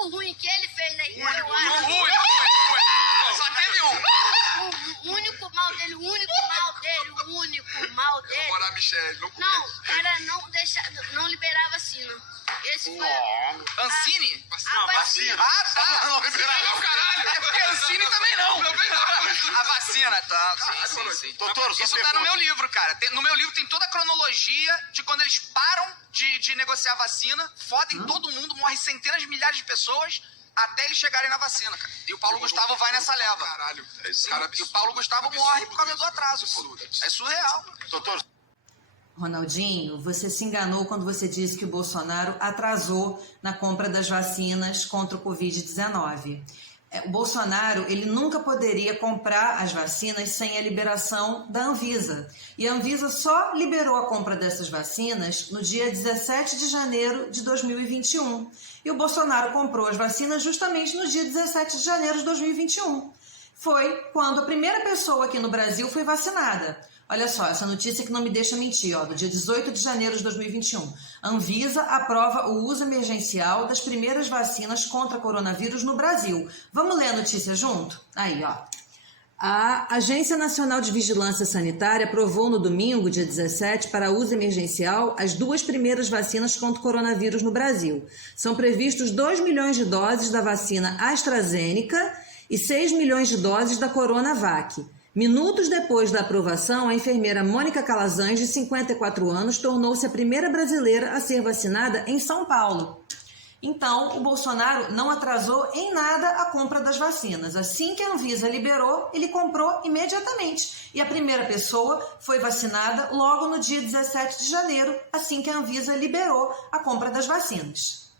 único ruim que ele fez na igreja. Ruim. Só teve um. O único mal dele, o único mal dele. Namorar a Michelle, Não, era não liberar a vacina. Esse foi... Ancine? vacina. Ah, tá. Não liberar não, caralho. É porque Ancine também não. Também não. A vacina, tá. Sim. Doutor, isso tá no meu livro, cara. No meu livro tem toda a cronologia de quando eles param de negociar a vacina, fodem todo mundo, morre centenas de milhares de pessoas até eles chegarem na vacina, cara. E o Paulo Gustavo vai nessa leva. Caralho. E o Paulo Gustavo morre por causa do atraso, pô. É surreal. Doutor. Ronaldinho, você se enganou quando você disse que o Bolsonaro atrasou na compra das vacinas contra o Covid-19. O Bolsonaro, ele nunca poderia comprar as vacinas sem a liberação da Anvisa. E a Anvisa só liberou a compra dessas vacinas no dia 17 de janeiro de 2021. E o Bolsonaro comprou as vacinas justamente no dia 17 de janeiro de 2021. Foi quando a primeira pessoa aqui no Brasil foi vacinada. Olha só, essa notícia que não me deixa mentir, ó, do dia 18 de janeiro de 2021. Anvisa aprova o uso emergencial das primeiras vacinas contra coronavírus no Brasil. Vamos ler a notícia junto? Aí, ó. A Agência Nacional de Vigilância Sanitária aprovou no domingo, dia 17, para uso emergencial as duas primeiras vacinas contra o coronavírus no Brasil. São previstos 2 milhões de doses da vacina AstraZeneca e 6 milhões de doses da Coronavac. Minutos depois da aprovação, a enfermeira Mônica Calazans, de 54 anos, tornou-se a primeira brasileira a ser vacinada em São Paulo. Então, o Bolsonaro não atrasou em nada a compra das vacinas. Assim que a Anvisa liberou, ele comprou imediatamente. E a primeira pessoa foi vacinada logo no dia 17 de janeiro, assim que a Anvisa liberou a compra das vacinas.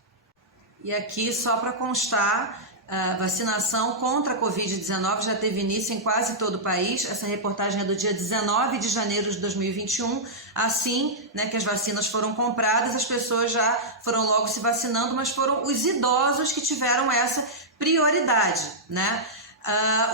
E aqui, só para constar, a vacinação contra a Covid-19 já teve início em quase todo o país. Essa reportagem é do dia 19 de janeiro de 2021. Assim, né, que as vacinas foram compradas, as pessoas já foram logo se vacinando, mas foram os idosos que tiveram essa prioridade, né?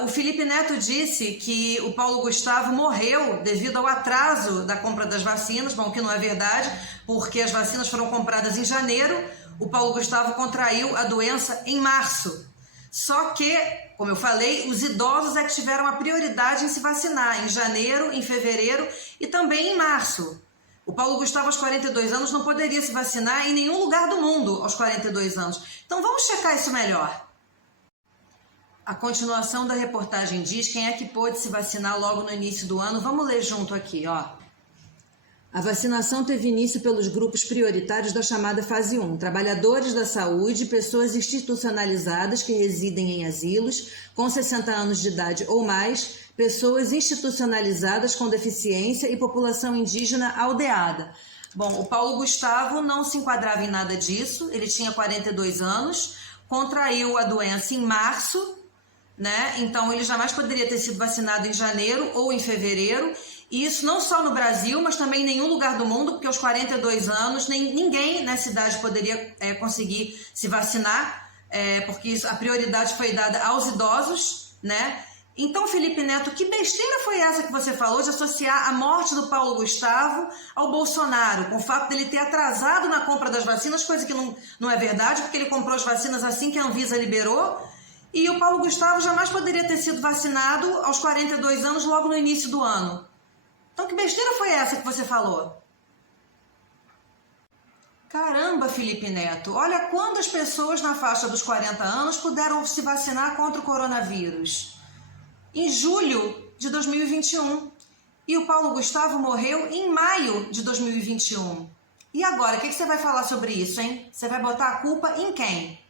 O Felipe Neto disse que o Paulo Gustavo morreu devido ao atraso da compra das vacinas. Bom, que não é verdade, porque as vacinas foram compradas em janeiro, o Paulo Gustavo contraiu a doença em março. Só que, como eu falei, os idosos é que tiveram a prioridade em se vacinar em janeiro, em fevereiro e também em março. O Paulo Gustavo, aos 42 anos, não poderia se vacinar em nenhum lugar do mundo aos 42 anos. Então vamos checar isso melhor. A continuação da reportagem diz quem é que pôde se vacinar logo no início do ano. Vamos ler junto aqui, ó. A vacinação teve início pelos grupos prioritários da chamada fase 1, trabalhadores da saúde, pessoas institucionalizadas que residem em asilos, com 60 anos de idade ou mais, pessoas institucionalizadas com deficiência e população indígena aldeada. Bom, o Paulo Gustavo não se enquadrava em nada disso, ele tinha 42 anos, contraiu a doença em março, né? Então ele jamais poderia ter sido vacinado em janeiro ou em fevereiro. E isso não só no Brasil, mas também em nenhum lugar do mundo, porque aos 42 anos ninguém nessa idade poderia conseguir se vacinar, porque a prioridade foi dada aos idosos, né? Então, Felipe Neto, que besteira foi essa que você falou de associar a morte do Paulo Gustavo ao Bolsonaro, com o fato dele ter atrasado na compra das vacinas, coisa que não é verdade, porque ele comprou as vacinas assim que a Anvisa liberou, e o Paulo Gustavo jamais poderia ter sido vacinado aos 42 anos logo no início do ano. Então, que besteira foi essa que você falou? Caramba, Felipe Neto, olha quantas pessoas na faixa dos 40 anos puderam se vacinar contra o coronavírus. Em julho de 2021. E o Paulo Gustavo morreu em maio de 2021. E agora, o que você vai falar sobre isso, hein? Você vai botar a culpa em quem?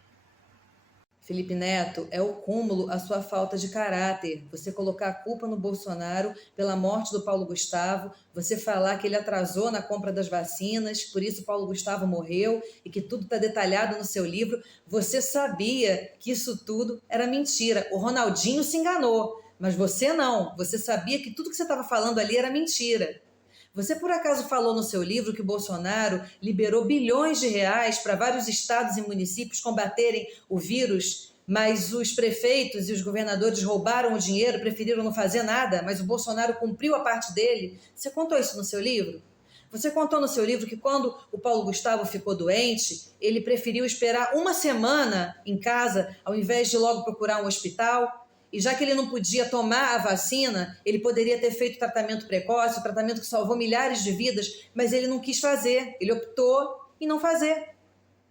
Felipe Neto, é o cúmulo a sua falta de caráter. Você colocar a culpa no Bolsonaro pela morte do Paulo Gustavo, você falar que ele atrasou na compra das vacinas, por isso o Paulo Gustavo morreu e que tudo está detalhado no seu livro. Você sabia que isso tudo era mentira. O Ronaldinho se enganou, mas você não. Você sabia que tudo que você estava falando ali era mentira. Você por acaso falou no seu livro que o Bolsonaro liberou bilhões de reais para vários estados e municípios combaterem o vírus, mas os prefeitos e os governadores roubaram o dinheiro, preferiram não fazer nada, mas o Bolsonaro cumpriu a parte dele? Você contou isso no seu livro? Você contou no seu livro que quando o Paulo Gustavo ficou doente, ele preferiu esperar uma semana em casa, ao invés de logo procurar um hospital. E já que ele não podia tomar a vacina, ele poderia ter feito tratamento precoce, o tratamento que salvou milhares de vidas, mas ele não quis fazer. Ele optou em não fazer.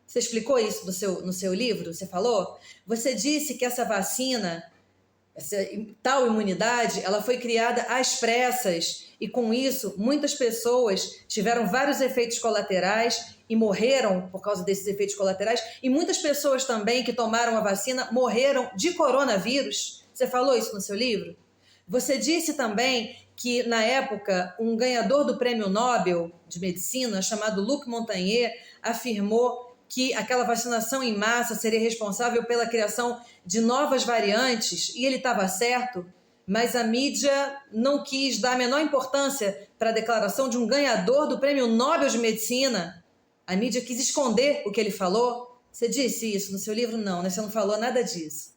Você explicou isso no seu livro? Você falou? Você disse que essa vacina, essa tal imunidade, ela foi criada às pressas e com isso muitas pessoas tiveram vários efeitos colaterais e morreram por causa desses efeitos colaterais e muitas pessoas também que tomaram a vacina morreram de coronavírus. Você falou isso no seu livro? Você disse também que na época um ganhador do Prêmio Nobel de Medicina chamado Luc Montagnier afirmou que aquela vacinação em massa seria responsável pela criação de novas variantes, e ele estava certo, mas a mídia não quis dar a menor importância para a declaração de um ganhador do Prêmio Nobel de Medicina. A mídia quis esconder o que ele falou. Você disse isso no seu livro? Não, né? Você não falou nada disso.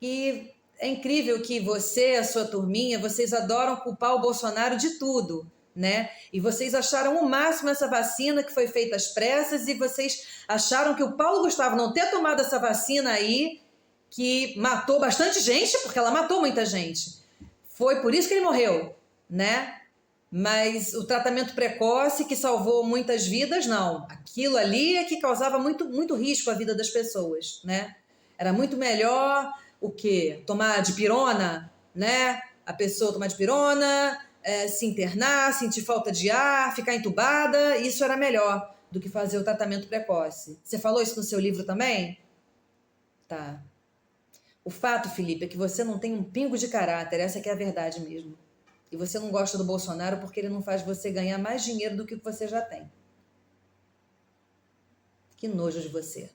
E é incrível que você, a sua turminha, vocês adoram culpar o Bolsonaro de tudo, né? E vocês acharam o máximo essa vacina que foi feita às pressas e vocês acharam que o Paulo Gustavo não ter tomado essa vacina aí, que matou bastante gente, porque ela matou muita gente, foi por isso que ele morreu, né? Mas o tratamento precoce que salvou muitas vidas, não. Aquilo ali é que causava muito risco à vida das pessoas, né? Era muito melhor o quê? Tomar dipirona, né? A pessoa tomar dipirona, se internar, sentir falta de ar, ficar entubada, isso era melhor do que fazer o tratamento precoce. Você falou isso no seu livro também? Tá. O fato, Felipe, é que você não tem um pingo de caráter, essa que é a verdade mesmo. E você não gosta do Bolsonaro porque ele não faz você ganhar mais dinheiro do que você já tem. Que nojo de você.